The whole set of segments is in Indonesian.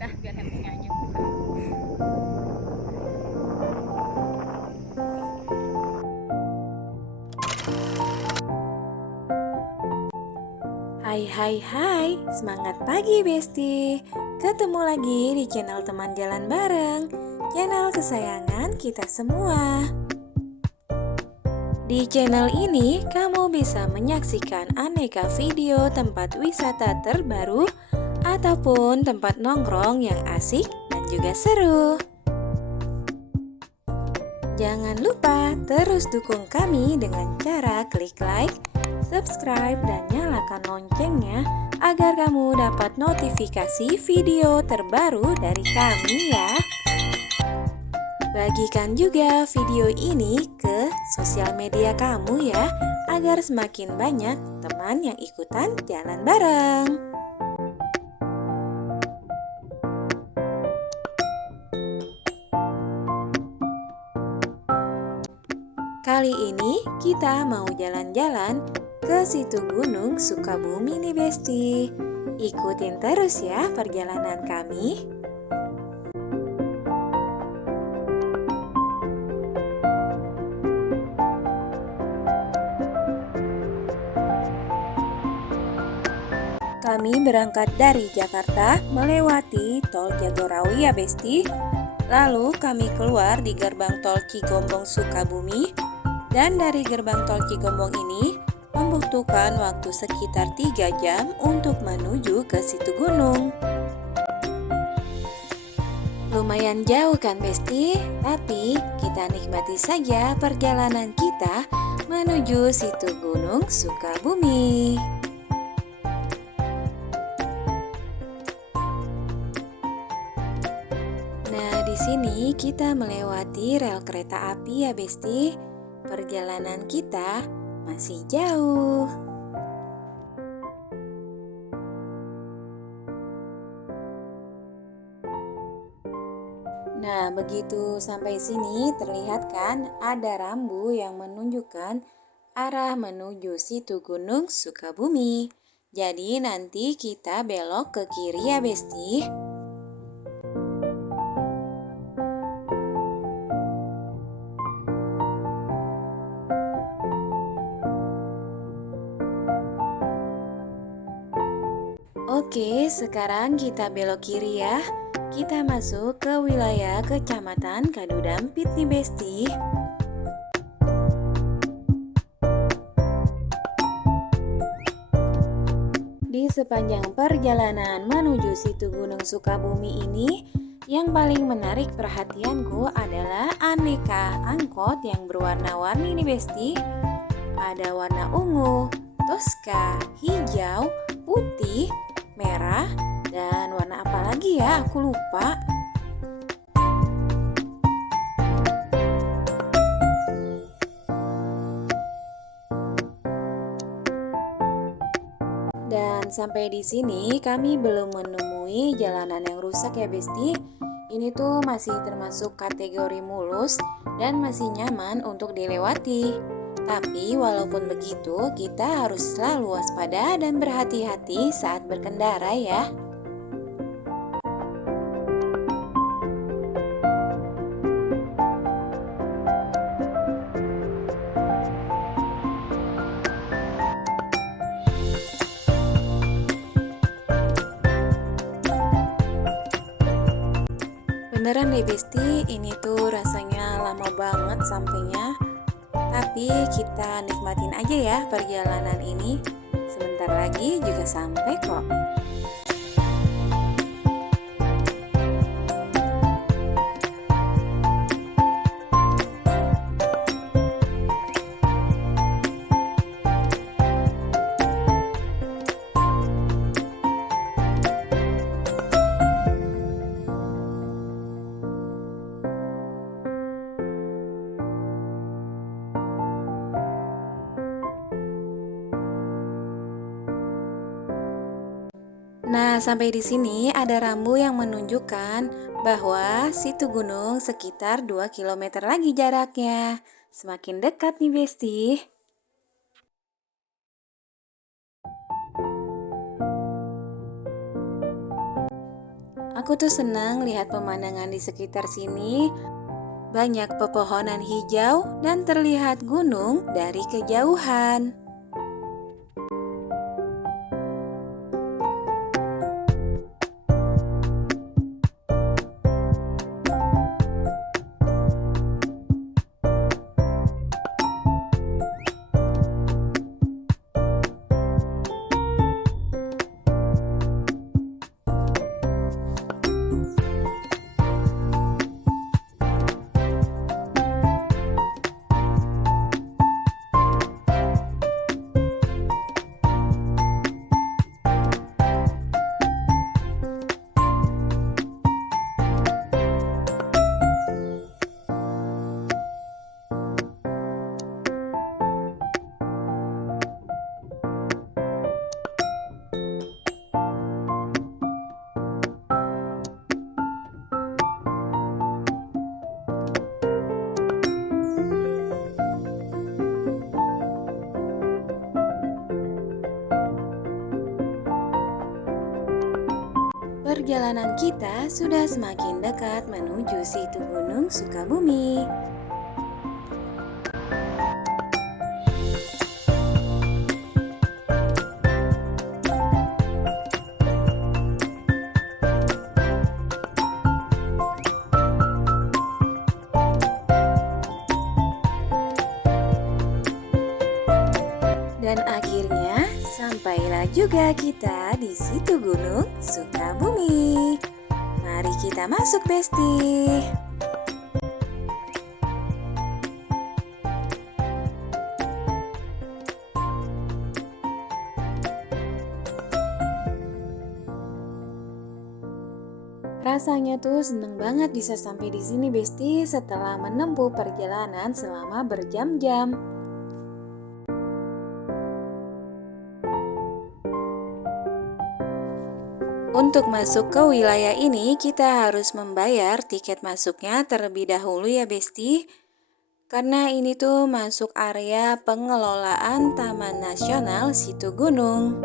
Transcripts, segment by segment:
Dah biar handphonenya aja. Hai hai hai, semangat pagi Besti. Ketemu lagi di channel teman jalan bareng, channel kesayangan kita semua. Di channel ini kamu bisa menyaksikan aneka video tempat wisata terbaru ataupun tempat nongkrong yang asik dan juga seru. Jangan lupa terus dukung kami dengan cara klik like, subscribe, dan nyalakan loncengnya agar kamu dapat notifikasi video terbaru dari kami ya. Bagikan juga video ini ke sosial media kamu ya, agar semakin banyak teman yang ikutan jalan bareng. Kali ini kita mau jalan-jalan ke situ Gunung Sukabumi nih Besti. Ikutin terus ya perjalanan kami. Kami berangkat dari Jakarta melewati Tol Jagorawi ya Besti. Lalu kami keluar di gerbang Tol Cigombong Sukabumi. Dan dari gerbang Tol Cigombong ini membutuhkan waktu sekitar 3 jam untuk menuju ke situ gunung. Lumayan jauh kan Besti? Tapi kita nikmati saja perjalanan kita menuju situ Gunung Sukabumi. Nah, di sini kita melewati rel kereta api ya Besti. Perjalanan kita masih jauh. Nah, begitu sampai sini terlihat kan ada rambu yang menunjukkan arah menuju situ Gunung Sukabumi. Jadi nanti kita belok ke kiri ya Besti. Oke, sekarang kita belok kiri ya. Kita masuk ke wilayah Kecamatan Kadudampit nih Besti. Di sepanjang perjalanan menuju situ Gunung Sukabumi ini, yang paling menarik perhatianku adalah aneka angkot yang berwarna-warni nih Besti. Ada warna ungu, toska, hijau, putih, merah, dan warna apa lagi ya? Aku lupa. Dan sampai di sini kami belum menemui jalanan yang rusak ya Besti. Ini tuh masih termasuk kategori mulus dan masih nyaman untuk dilewati. Tapi walaupun begitu, kita harus selalu waspada dan berhati-hati saat berkendara ya. Beneran deh Besti, ini tuh rasanya lama banget sampainya. Tapi kita nikmatin aja ya perjalanan ini. Sebentar lagi juga sampai kok. Nah, sampai di sini ada rambu yang menunjukkan bahwa situ gunung sekitar 2 km lagi jaraknya. Semakin dekat nih Besti. Aku tuh senang lihat pemandangan di sekitar sini. Banyak pepohonan hijau dan terlihat gunung dari kejauhan. Perjalanan kita sudah semakin dekat menuju situ Gunung Sukabumi. Dan akhirnya sampailah juga kita di situ Gunung Sukabumi. Mari kita masuk, Besti. Rasanya tuh seneng banget bisa sampai di sini, Besti, setelah menempuh perjalanan selama berjam-jam. Untuk masuk ke wilayah ini, kita harus membayar tiket masuknya terlebih dahulu ya, Besti. Karena ini tuh masuk area pengelolaan Taman Nasional Situ Gunung.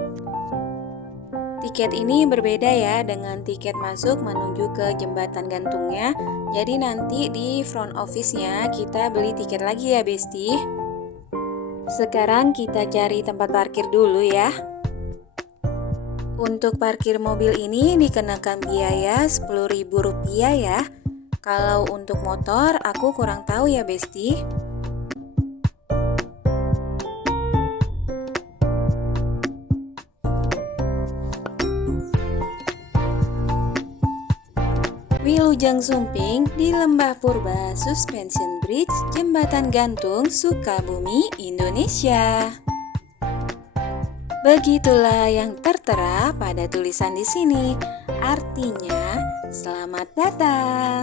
Tiket ini berbeda ya dengan tiket masuk menuju ke jembatan gantungnya. Jadi nanti di front office-nya kita beli tiket lagi ya, Besti. Sekarang kita cari tempat parkir dulu ya. Untuk parkir mobil ini dikenakan biaya Rp10.000 ya. Kalau untuk motor aku kurang tahu ya, Besti. Wilujeng Sumping di Lembah Purba Suspension Bridge, Jembatan Gantung, Sukabumi, Indonesia. Begitulah yang tertera pada tulisan di sini. Artinya, selamat datang.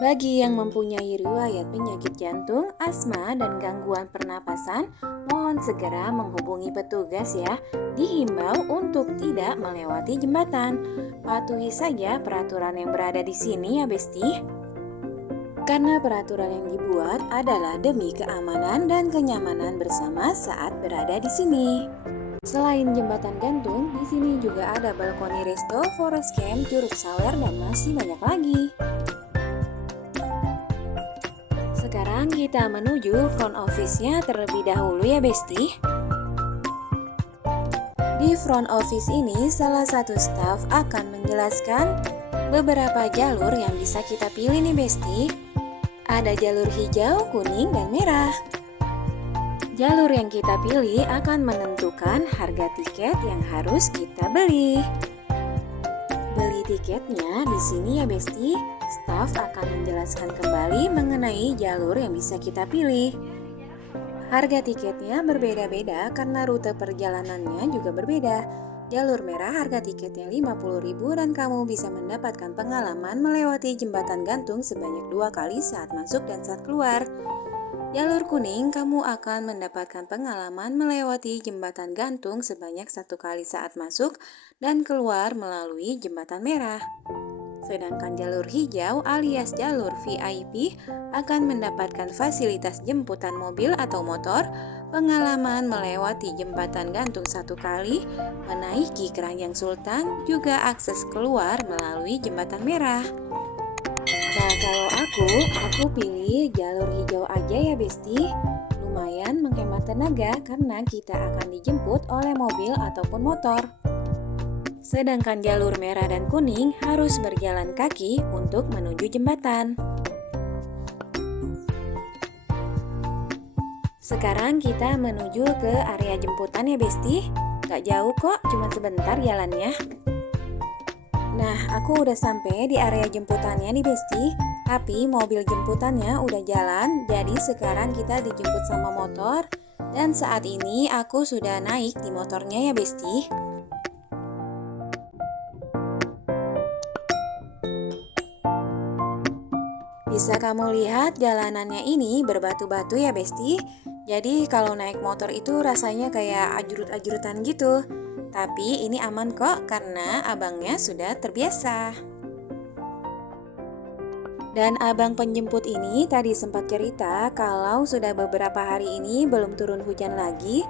Bagi yang mempunyai riwayat penyakit jantung, asma, dan gangguan pernapasan, mohon segera menghubungi petugas ya. Dihimbau untuk tidak melewati jembatan. Patuhi saja peraturan yang berada di sini ya, Besti. Karena peraturan yang dibuat adalah demi keamanan dan kenyamanan bersama saat berada di sini. Selain jembatan gantung, di sini juga ada balkoni resto, forest camp, curug sawer, dan masih banyak lagi. Sekarang kita menuju front office-nya terlebih dahulu ya, Besti. Di front office ini, salah satu staf akan menjelaskan beberapa jalur yang bisa kita pilih nih, Besti. Ada jalur hijau, kuning, dan merah. Jalur yang kita pilih akan menentukan harga tiket yang harus kita beli. Beli tiketnya di sini ya, Besti. Staf akan menjelaskan kembali mengenai jalur yang bisa kita pilih. Harga tiketnya berbeda-beda karena rute perjalanannya juga berbeda. Jalur merah harga tiketnya Rp50.000 dan kamu bisa mendapatkan pengalaman melewati jembatan gantung sebanyak 2 kali saat masuk dan saat keluar. Jalur kuning kamu akan mendapatkan pengalaman melewati jembatan gantung sebanyak 1 kali saat masuk dan keluar melalui jembatan merah. Sedangkan jalur hijau alias jalur VIP akan mendapatkan fasilitas jemputan mobil atau motor, pengalaman melewati jembatan gantung satu kali, menaiki Keranjang Sultan, juga akses keluar melalui Jembatan Merah. Nah, kalau aku pilih jalur hijau aja ya Besti. Lumayan menghemat tenaga karena kita akan dijemput oleh mobil ataupun motor. Sedangkan jalur merah dan kuning harus berjalan kaki untuk menuju jembatan. Sekarang kita menuju ke area jemputan ya Besti. Gak jauh kok, cuma sebentar jalannya. Nah, aku udah sampai di area jemputannya nih Besti. Tapi mobil jemputannya udah jalan, jadi sekarang kita dijemput sama motor. Dan saat ini aku sudah naik di motornya ya Besti. Bisa kamu lihat jalanannya ini berbatu-batu ya Besti. Jadi kalau naik motor itu rasanya kayak ajurut-ajurutan gitu. Tapi ini aman kok karena abangnya sudah terbiasa. Dan abang penjemput ini tadi sempat cerita kalau sudah beberapa hari ini belum turun hujan lagi.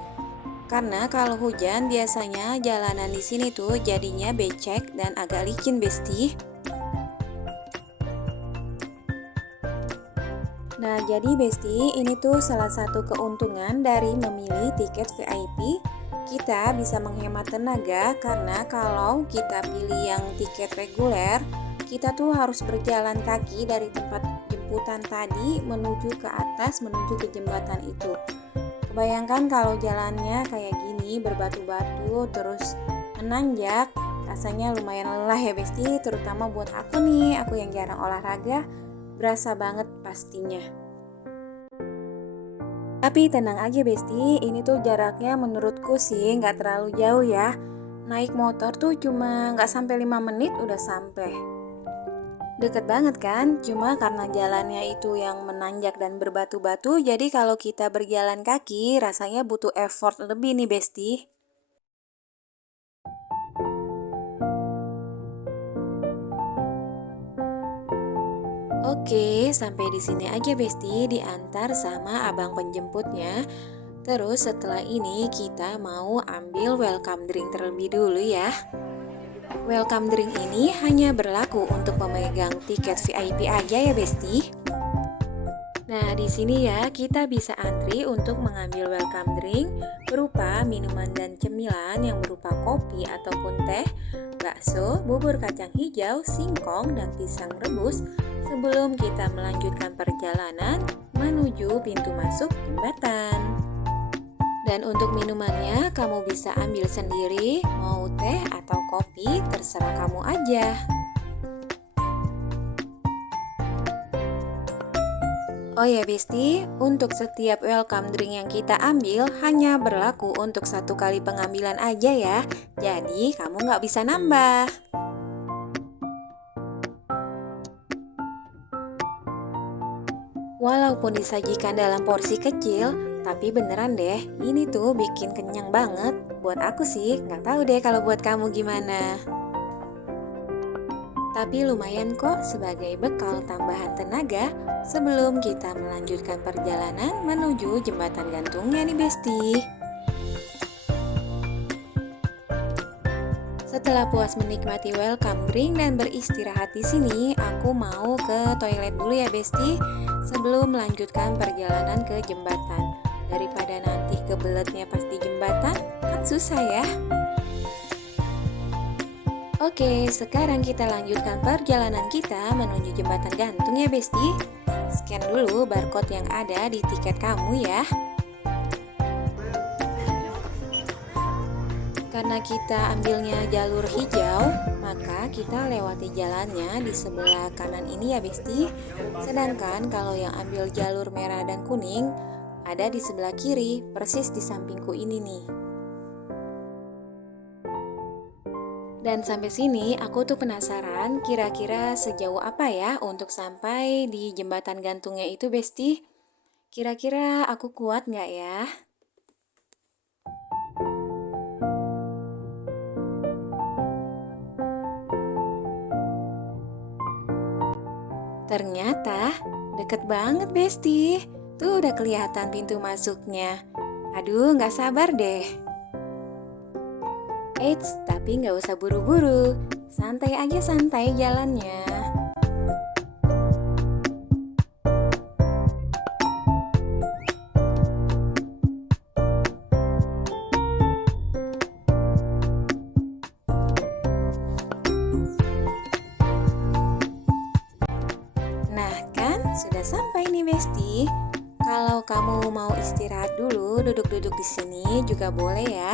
Karena kalau hujan biasanya jalanan di sini tuh jadinya becek dan agak licin Besti. Nah, jadi Besti, ini tuh salah satu keuntungan dari memilih tiket VIP. Kita bisa menghemat tenaga karena kalau kita pilih yang tiket reguler, kita tuh harus berjalan kaki dari tempat jemputan tadi menuju ke atas, menuju ke jembatan itu. Kebayangkan kalau jalannya kayak gini, berbatu-batu, terus menanjak, rasanya lumayan lelah ya Besti, terutama buat aku nih, aku yang jarang olahraga. Berasa banget pastinya. Tapi tenang aja Besti, ini tuh jaraknya menurutku sih nggak terlalu jauh ya. Naik motor tuh cuma nggak sampai 5 menit udah sampai. Deket banget kan, cuma karena jalannya itu yang menanjak dan berbatu-batu, jadi kalau kita berjalan kaki rasanya butuh effort lebih nih Besti. Oke, sampai di sini aja Besti, diantar sama abang penjemputnya. Terus setelah ini kita mau ambil welcome drink terlebih dulu ya. Welcome drink ini hanya berlaku untuk pemegang tiket VIP aja ya Besti. Nah, di sini ya kita bisa antri untuk mengambil welcome drink berupa minuman dan cemilan yang berupa kopi ataupun teh, bakso, bubur kacang hijau, singkong, dan pisang rebus sebelum kita melanjutkan perjalanan menuju pintu masuk jembatan. Dan untuk minumannya kamu bisa ambil sendiri, mau teh atau kopi terserah kamu aja. Oh ya Besti, untuk setiap welcome drink yang kita ambil hanya berlaku untuk satu kali pengambilan aja ya. Jadi kamu nggak bisa nambah. Walaupun disajikan dalam porsi kecil, tapi beneran deh, ini tuh bikin kenyang banget. Buat aku sih, nggak tahu deh kalau buat kamu gimana. Tapi lumayan kok sebagai bekal tambahan tenaga sebelum kita melanjutkan perjalanan menuju jembatan gantungnya nih Besti. Setelah puas menikmati welcome drink dan beristirahat di sini, aku mau ke toilet dulu ya Besti sebelum melanjutkan perjalanan ke jembatan. Daripada nanti kebeletnya pas di jembatan, kan susah ya. Oke, sekarang kita lanjutkan perjalanan kita menuju jembatan gantung ya Besti. Scan dulu barcode yang ada di tiket kamu ya. Karena kita ambilnya jalur hijau, maka kita lewati jalannya di sebelah kanan ini ya Besti. Sedangkan kalau yang ambil jalur merah dan kuning, ada di sebelah kiri, persis di sampingku ini nih. Dan sampai sini aku tuh penasaran kira-kira sejauh apa ya untuk sampai di jembatan gantungnya itu Besti. Kira-kira aku kuat nggak ya? Ternyata deket banget Besti. Tuh udah kelihatan pintu masuknya. Aduh, nggak sabar deh. Eits, tapi nggak usah buru-buru. Santai aja santai jalannya. Nah kan, sudah sampai nih Besti. Kalau kamu mau istirahat dulu, duduk-duduk di sini juga boleh ya.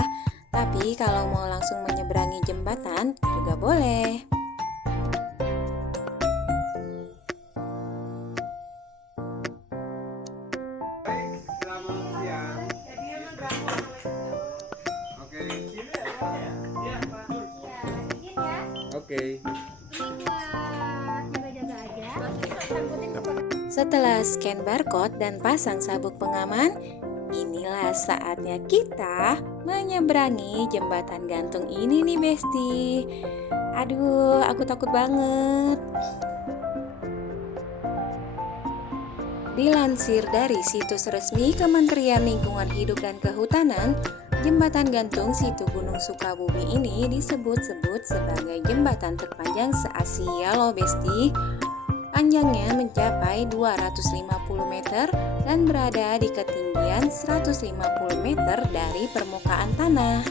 Tapi kalau mau langsung menyeberangi jembatan juga boleh. Selamat siang. Oke. Oke. Setelah scan barcode dan pasang sabuk pengaman, inilah saatnya kita menyeberangi jembatan gantung ini nih Besti. Aduh, aku takut banget. Dilansir dari situs resmi Kementerian Lingkungan Hidup dan Kehutanan, jembatan gantung Situ Gunung Sukabumi ini disebut-sebut sebagai jembatan terpanjang se-Asia loh Besti. Panjangnya mencapai 250 meter dan berada di ketinggian 150 meter dari permukaan tanah.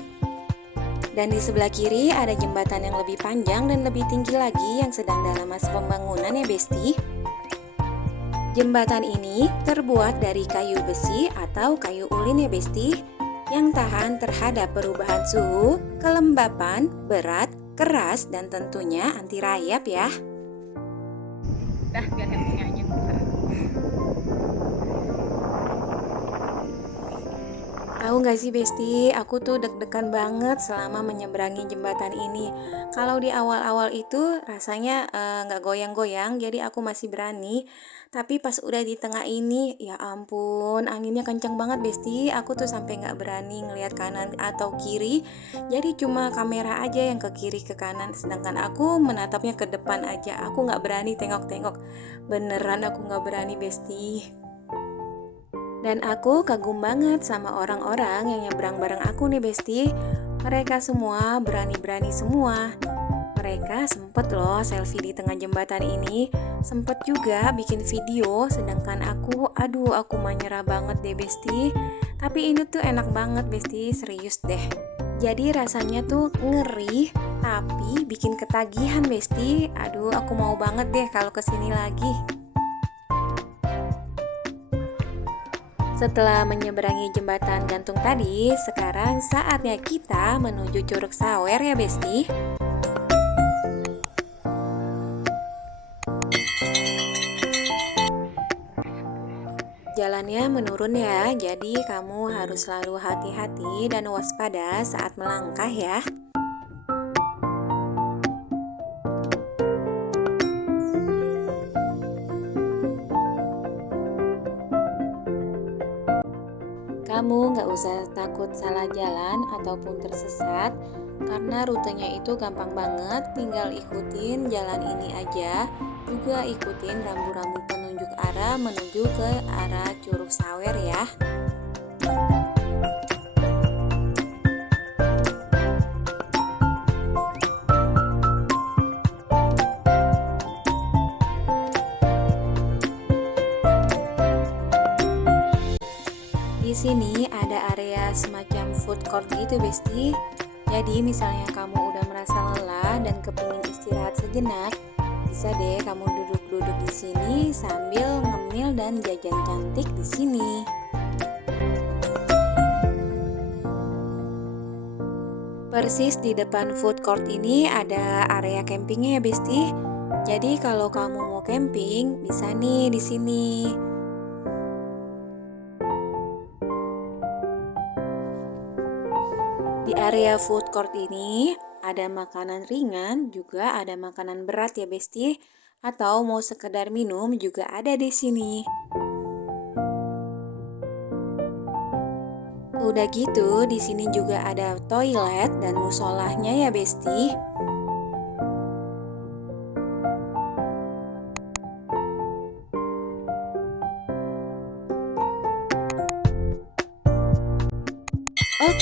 Dan di sebelah kiri ada jembatan yang lebih panjang dan lebih tinggi lagi yang sedang dalam masa pembangunan ya Besti. Jembatan ini terbuat dari kayu besi atau kayu ulin ya Besti, yang tahan terhadap perubahan suhu, kelembapan, berat, keras, dan tentunya anti rayap ya. Dah biar handphonenya aja buka. Tahu gak sih Besti, aku tuh deg-degan banget selama menyeberangi jembatan ini. Kalau di awal-awal itu rasanya nggak goyang-goyang, jadi aku masih berani. Tapi pas udah di tengah ini, ya ampun, anginnya kenceng banget Besti. Aku tuh sampai nggak berani ngelihat kanan atau kiri. Jadi cuma kamera aja yang ke kiri ke kanan, sedangkan aku menatapnya ke depan aja. Aku nggak berani tengok-tengok. Beneran aku nggak berani Besti. Dan aku kagum banget sama orang-orang yang nyebrang bareng aku nih Besti. Mereka semua berani-berani semua. Mereka sempet loh selfie di tengah jembatan ini. Sempet juga bikin video. Sedangkan aku mah nyerah banget deh Besti. Tapi ini tuh enak banget Besti, serius deh. Jadi rasanya tuh ngeri, tapi bikin ketagihan Besti. Aduh, aku mau banget deh kalau kesini lagi. Setelah menyeberangi jembatan gantung tadi, sekarang saatnya kita menuju Curug Sawer ya Besti. Jalannya menurun ya, jadi kamu harus selalu hati-hati dan waspada saat melangkah ya. Kamu nggak usah takut salah jalan ataupun tersesat, karena rutenya itu gampang banget, tinggal ikutin jalan ini aja. Juga ikutin rambu-rambu penunjuk arah menuju ke arah Curug Sawer ya. Di sini ada area semacam food court gitu Besti. Jadi misalnya kamu udah merasa lelah dan kepingin istirahat sejenak, bisa deh kamu duduk-duduk di sini sambil ngemil dan jajan cantik di sini. Persis di depan food court ini ada area campingnya ya Besti. Jadi kalau kamu mau camping, bisa nih di sini. Di area food court ini ada makanan ringan, juga ada makanan berat ya Besti. Atau mau sekedar minum juga ada di sini. Udah gitu, di sini juga ada toilet dan musolahnya ya Besti.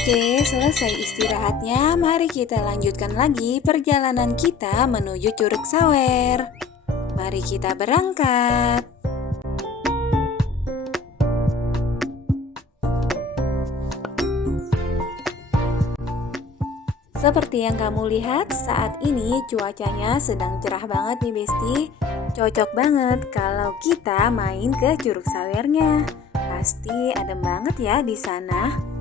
Oke, selesai istirahatnya, mari kita lanjutkan lagi perjalanan kita menuju Curug Sawer. Mari kita berangkat. Seperti yang kamu lihat, saat ini cuacanya sedang cerah banget nih Besti. Cocok banget kalau kita main ke Curug Sawernya. Pasti adem banget ya di sana.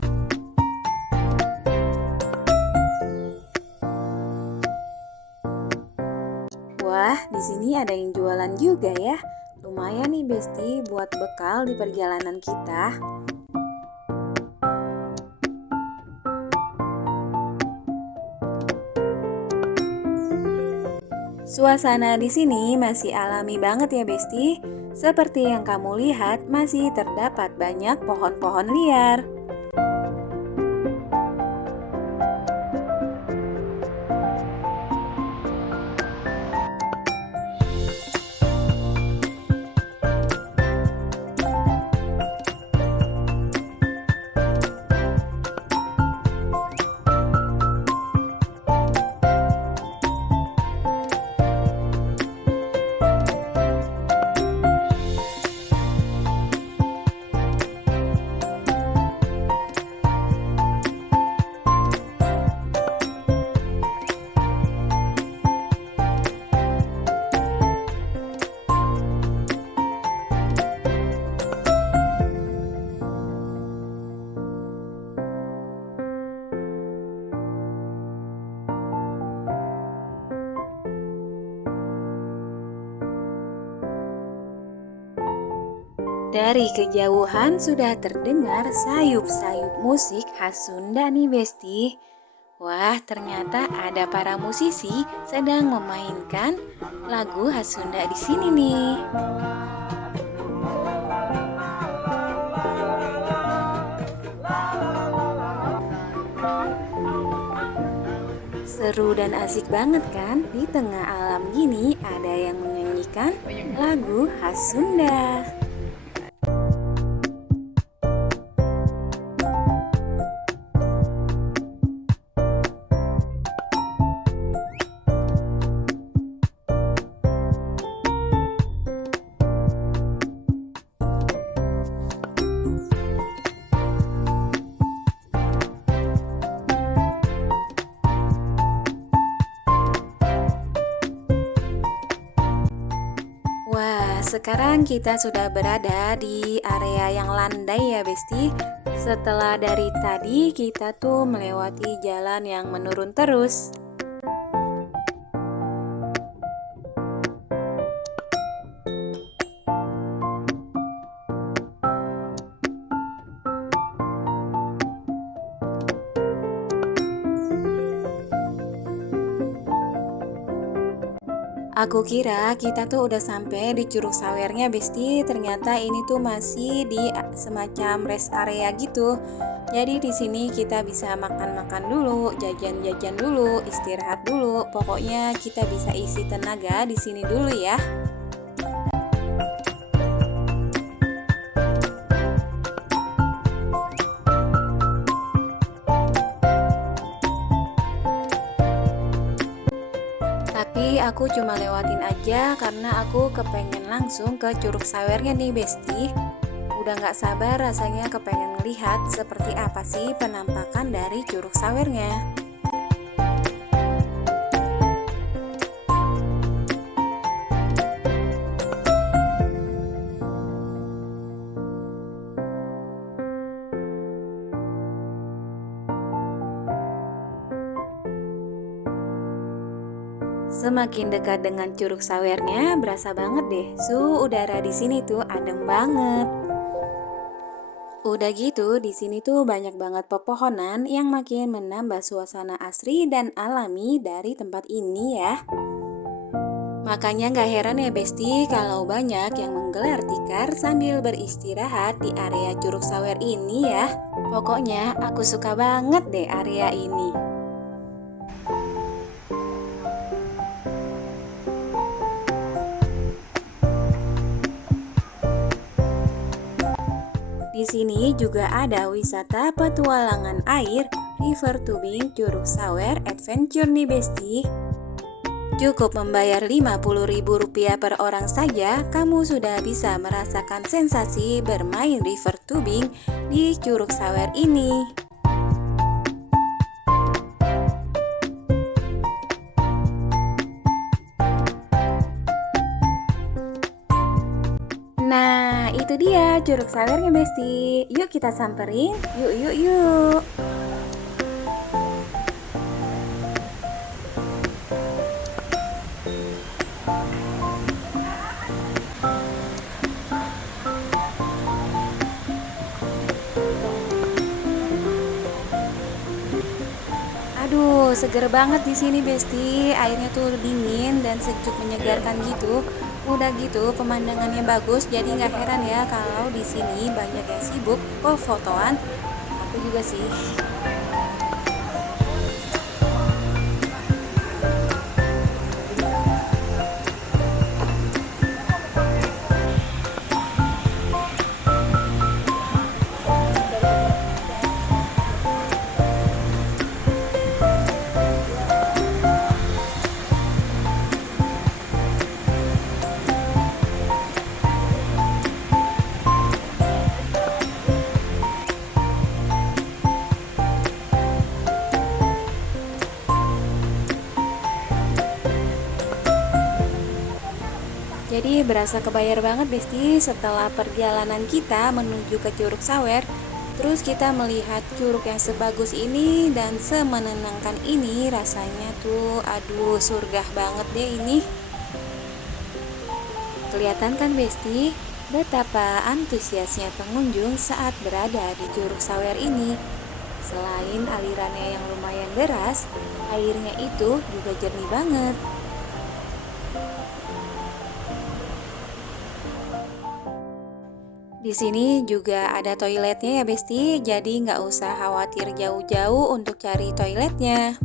Wah, di sini ada yang jualan juga ya. Lumayan nih Besti buat bekal di perjalanan kita. Suasana di sini masih alami banget ya Besti. Seperti yang kamu lihat, masih terdapat banyak pohon-pohon liar. Dari kejauhan sudah terdengar sayup-sayup musik khas Sunda nih Besti. Wah, ternyata ada para musisi sedang memainkan lagu khas Sunda di sini nih. Seru dan asik banget kan? Di tengah alam gini ada yang menyanyikan lagu khas Sunda. Wah, sekarang kita sudah berada di area yang landai ya Besti. Setelah dari tadi kita tuh melewati jalan yang menurun terus. Aku kira kita tuh udah sampai di Curug Sawernya Besti, ternyata ini tuh masih di semacam rest area gitu. Jadi di sini kita bisa makan-makan dulu, jajan-jajan dulu, istirahat dulu. Pokoknya kita bisa isi tenaga di sini dulu ya. Tapi aku cuma lewatin aja karena aku kepengen langsung ke Curug Sawernya nih Besti. Udah gak sabar rasanya kepengen ngelihat seperti apa sih penampakan dari Curug Sawernya. Semakin dekat dengan Curug Sawernya, berasa banget deh suhu udara di sini tuh adem banget. Udah gitu, di sini tuh banyak banget pepohonan yang makin menambah suasana asri dan alami dari tempat ini ya. Makanya gak heran ya Besti kalau banyak yang menggelar tikar sambil beristirahat di area Curug Sawer ini ya. Pokoknya aku suka banget deh area ini. Di Di sini juga ada wisata petualangan air River Tubing Curug Sawer Adventure nih Besti. Cukup membayar Rp50.000 per orang saja, kamu sudah bisa merasakan sensasi bermain river tubing di Curug Sawer ini. Nah, itu dia Curug Sawernya Besti. Yuk kita samperin, yuk. Aduh, seger banget di sini Besti. Airnya tuh dingin dan sejuk menyegarkan gitu. Udah gitu pemandangannya bagus, jadi nggak heran ya kalau di sini banyak yang sibuk fotoan. Aku juga sih. Jadi berasa kebayar banget Besti setelah perjalanan kita menuju ke Curug Sawer. Terus kita melihat curug yang sebagus ini dan semenenangkan ini, rasanya tuh aduh surga banget deh ini. Kelihatan kan Besti betapa antusiasnya pengunjung saat berada di Curug Sawer ini. Selain alirannya yang lumayan deras, airnya itu juga jernih banget. Di sini juga ada toiletnya ya Besti, jadi nggak usah khawatir jauh-jauh untuk cari toiletnya.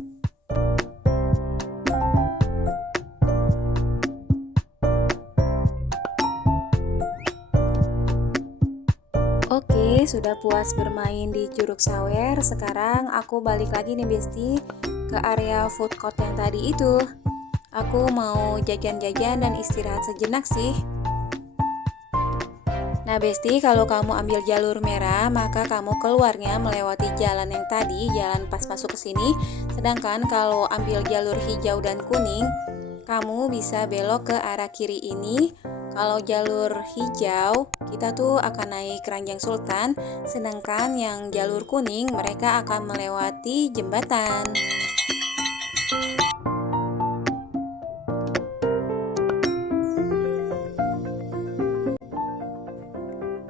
Oke, sudah puas bermain di Curug Sawer. Sekarang aku balik lagi nih Besti ke area food court yang tadi itu. Aku mau jajan-jajan dan istirahat sejenak sih. Nah Besti, kalau kamu ambil jalur merah, maka kamu keluarnya melewati jalan yang tadi, jalan pas masuk ke sini. Sedangkan kalau ambil jalur hijau dan kuning, kamu bisa belok ke arah kiri ini. Kalau jalur hijau, kita tuh akan naik Keranjang Sultan, sedangkan yang jalur kuning, mereka akan melewati jembatan.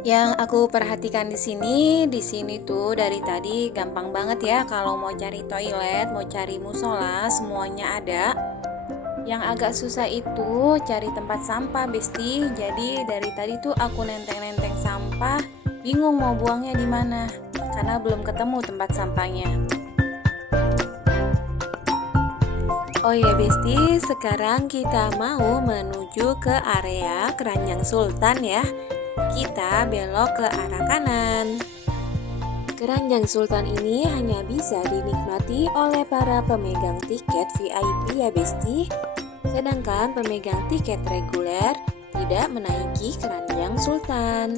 Yang aku perhatikan di sini tuh dari tadi gampang banget ya kalau mau cari toilet, mau cari musola, semuanya ada. Yang agak susah itu cari tempat sampah Besti. Jadi dari tadi tuh aku nenteng-nenteng sampah, bingung mau buangnya di mana karena belum ketemu tempat sampahnya. Oh ya Besti, sekarang kita mau menuju ke area Keranjang Sultan ya. Kita belok ke arah kanan. Keranjang Sultan ini hanya bisa dinikmati oleh para pemegang tiket VIP ya Besti. Sedangkan pemegang tiket reguler tidak menaiki Keranjang Sultan.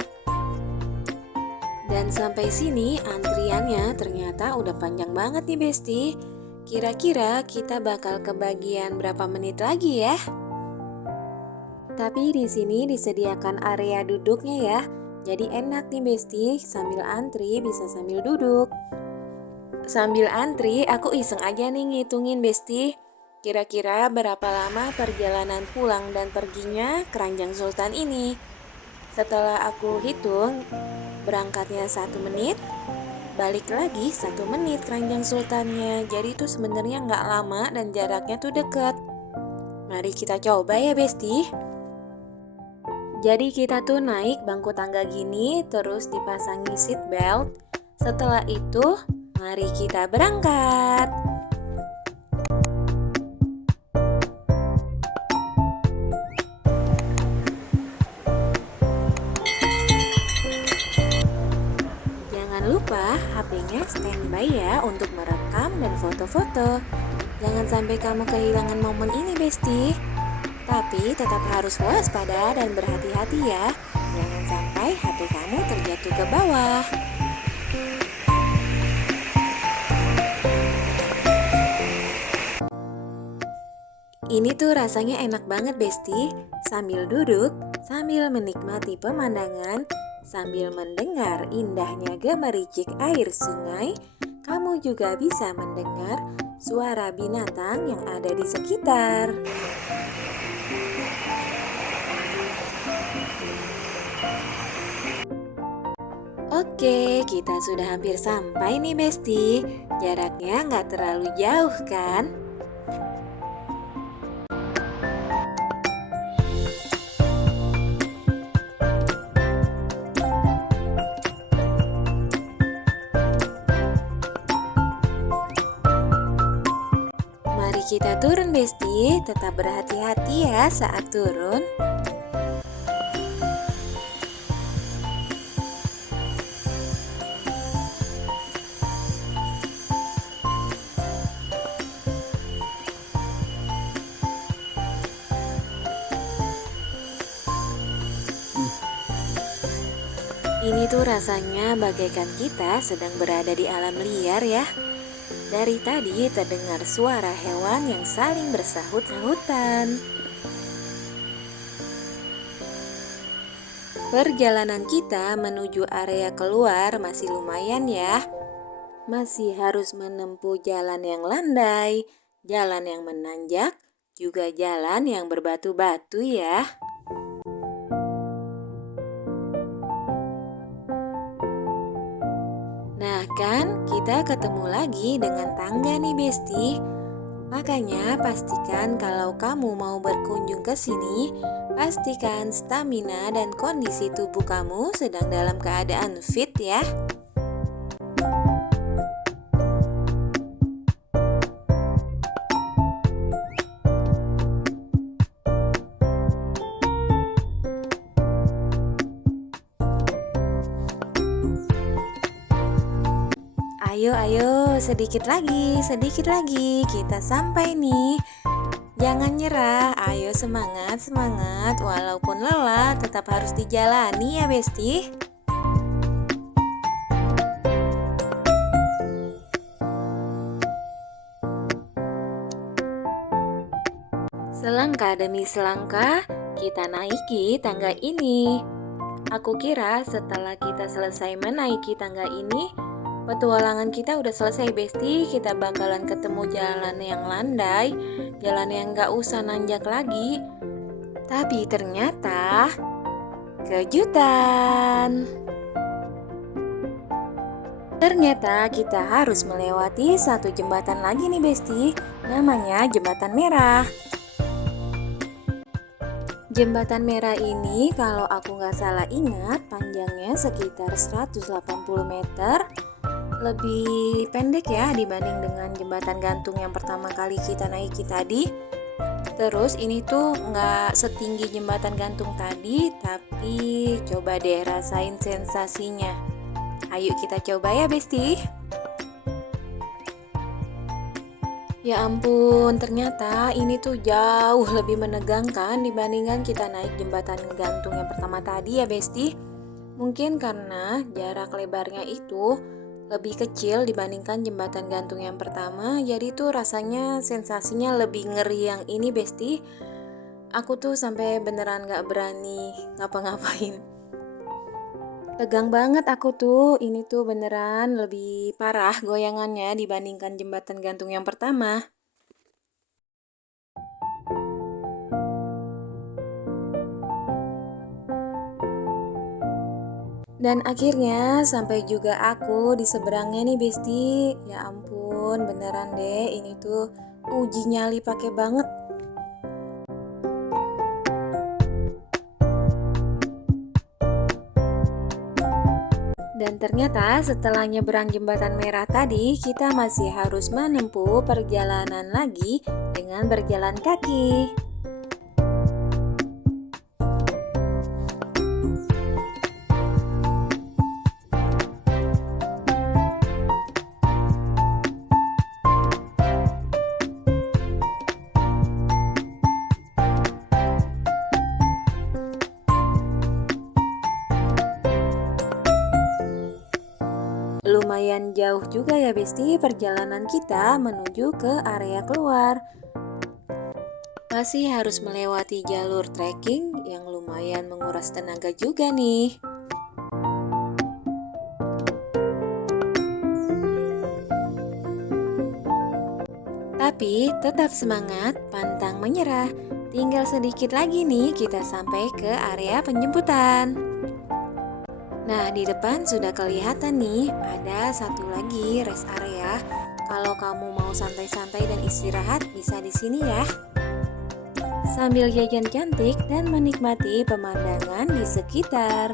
Dan sampai sini antriannya ternyata udah panjang banget nih Besti. Kira-kira kita bakal kebagian berapa menit lagi ya? Tapi di sini disediakan area duduknya ya. Jadi enak nih Besti, sambil antri bisa sambil duduk. Sambil antri aku iseng aja nih ngitungin Besti. Kira-kira berapa lama perjalanan pulang dan perginya Keranjang Sultan ini. Setelah aku hitung, berangkatnya 1 menit, balik lagi 1 menit Keranjang Sultannya. Jadi itu sebenarnya nggak lama dan jaraknya tuh deket. Mari kita coba ya Besti. Jadi kita tuh naik bangku tangga gini, terus dipasangi seat belt. Setelah itu, mari kita berangkat. berfoto-foto. Jangan sampai kamu kehilangan momen ini, Besti. Tapi tetap harus waspada dan berhati-hati ya. Jangan sampai HP kamu terjatuh ke bawah. Ini tuh rasanya enak banget, Besti. Sambil duduk, sambil menikmati pemandangan, sambil mendengar indahnya gemericik air sungai, kamu juga bisa mendengar suara binatang yang ada di sekitar. Oke, kita sudah hampir sampai nih, Besti. Jaraknya nggak terlalu jauh kan? Mari kita turun, Besti. Tetap berhati-hati ya saat turun. Ini tuh rasanya bagaikan kita sedang berada di alam liar ya. Dari tadi terdengar suara hewan yang saling bersahut-sahutan. Perjalanan kita menuju area keluar masih lumayan ya. Masih harus menempuh jalan yang landai, jalan yang menanjak, juga jalan yang berbatu-batu ya. Nah kan, kita ketemu lagi dengan tangga nih, Besti. Makanya pastikan kalau kamu mau berkunjung ke sini, pastikan stamina dan kondisi tubuh kamu sedang dalam keadaan fit ya. Ayo, sedikit lagi, kita sampai nih. Jangan nyerah, ayo semangat, walaupun lelah tetap harus dijalani ya, Besti. Selangkah demi selangkah, kita naiki tangga ini. Aku kira setelah kita selesai menaiki tangga ini, petualangan kita udah selesai, Besti. Kita bakalan ketemu jalan yang landai, jalan yang gak usah nanjak lagi. Tapi ternyata kejutan. Ternyata kita harus melewati satu jembatan lagi nih, Besti. Namanya Jembatan Merah. Jembatan Merah ini kalau aku gak salah ingat panjangnya sekitar 180 meter. Lebih pendek ya dibanding dengan jembatan gantung yang pertama kali kita naiki tadi. Terus ini tuh nggak setinggi jembatan gantung tadi, tapi coba deh rasain sensasinya. Ayo kita coba ya, Besti. Ya ampun, ternyata ini tuh jauh lebih menegangkan dibandingkan kita naik jembatan gantung yang pertama tadi ya, Besti. Mungkin karena jarak lebarnya itu lebih kecil dibandingkan jembatan gantung yang pertama, jadi tuh rasanya sensasinya lebih ngeri yang ini, Besti. Aku tuh sampai beneran gak berani ngapa-ngapain. Tegang banget aku tuh, ini tuh beneran lebih parah goyangannya dibandingkan jembatan gantung yang pertama. Dan akhirnya sampai juga aku di seberangnya nih, Besti. Ya ampun, beneran deh ini tuh uji nyali pakai banget. Dan ternyata setelah nyebrang jembatan merah tadi, kita masih harus menempuh perjalanan lagi dengan berjalan kaki. lumayan jauh juga ya Besti perjalanan kita menuju ke area keluar. Masih harus melewati jalur trekking yang lumayan menguras tenaga juga nih. Tapi tetap semangat, pantang menyerah. Tinggal sedikit lagi nih kita sampai ke area penjemputan. Nah, di depan sudah kelihatan nih ada satu lagi rest area. Kalau kamu mau santai-santai dan istirahat bisa di sini ya. Sambil jajan cantik dan menikmati pemandangan di sekitar.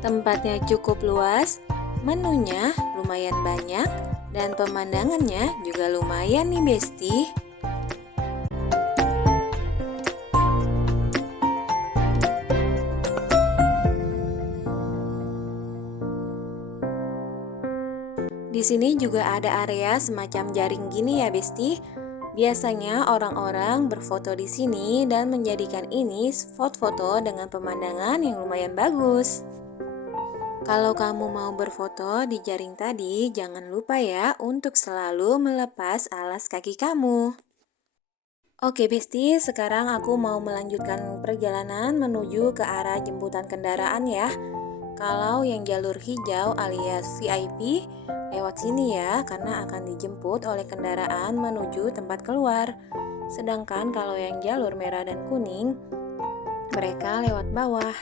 Tempatnya cukup luas, menunya lumayan banyak, dan pemandangannya juga lumayan nih Besti. Di sini juga ada area semacam jaring gini ya Besti. Biasanya orang-orang berfoto di sini dan menjadikan ini spot foto dengan pemandangan yang lumayan bagus. Kalau kamu mau berfoto di jaring tadi, jangan lupa ya untuk selalu melepas alas kaki kamu. Oke Besti, sekarang aku mau melanjutkan perjalanan menuju ke arah jemputan kendaraan ya. Kalau yang jalur hijau alias VIP, lewat sini ya, karena akan dijemput oleh kendaraan menuju tempat keluar. Sedangkan kalau yang jalur merah dan kuning, mereka lewat bawah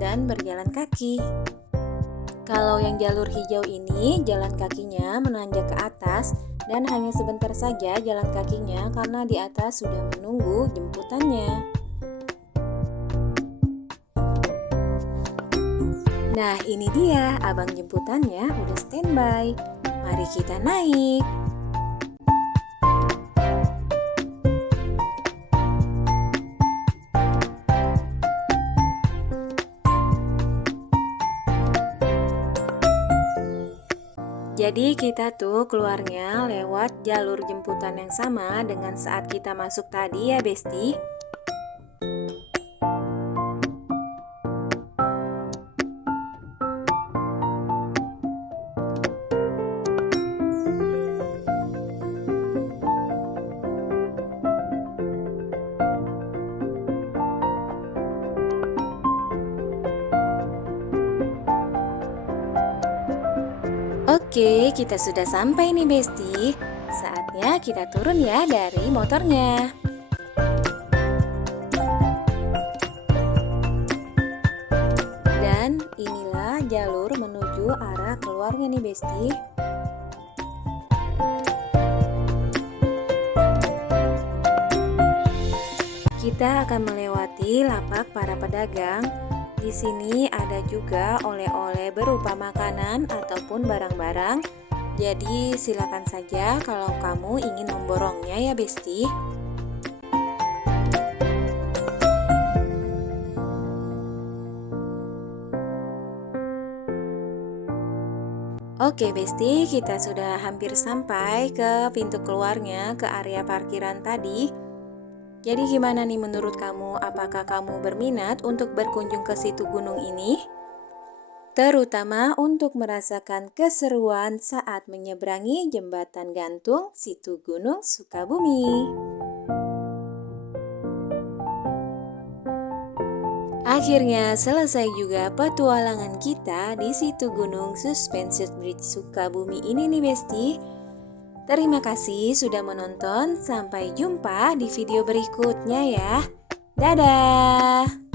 dan berjalan kaki. Kalau yang jalur hijau ini, jalan kakinya menanjak ke atas dan hanya sebentar saja jalan kakinya karena di atas sudah menunggu jemputannya. Nah, ini dia abang jemputannya udah standby. Mari kita naik. Jadi kita tuh keluarnya lewat jalur jemputan yang sama dengan saat kita masuk tadi ya Besti. Oke, kita sudah sampai nih Besti. Saatnya kita turun ya dari motornya. Dan inilah jalur menuju arah keluarnya nih Besti. Kita akan melewati lapak para pedagang. Di sini ada juga oleh-oleh berupa makanan ataupun barang-barang. Jadi silakan saja kalau kamu ingin memborongnya ya Besti. Oke Besti, kita sudah hampir sampai ke pintu keluarnya ke area parkiran tadi. Jadi gimana nih menurut kamu? Apakah kamu berminat untuk berkunjung ke situ gunung ini? Terutama untuk merasakan keseruan saat menyeberangi jembatan gantung situ Gunung Sukabumi. Akhirnya selesai juga petualangan kita di situ Gunung Suspension Bridge Sukabumi ini nih Besti. Terima kasih sudah menonton, sampai jumpa di video berikutnya ya. Dadah!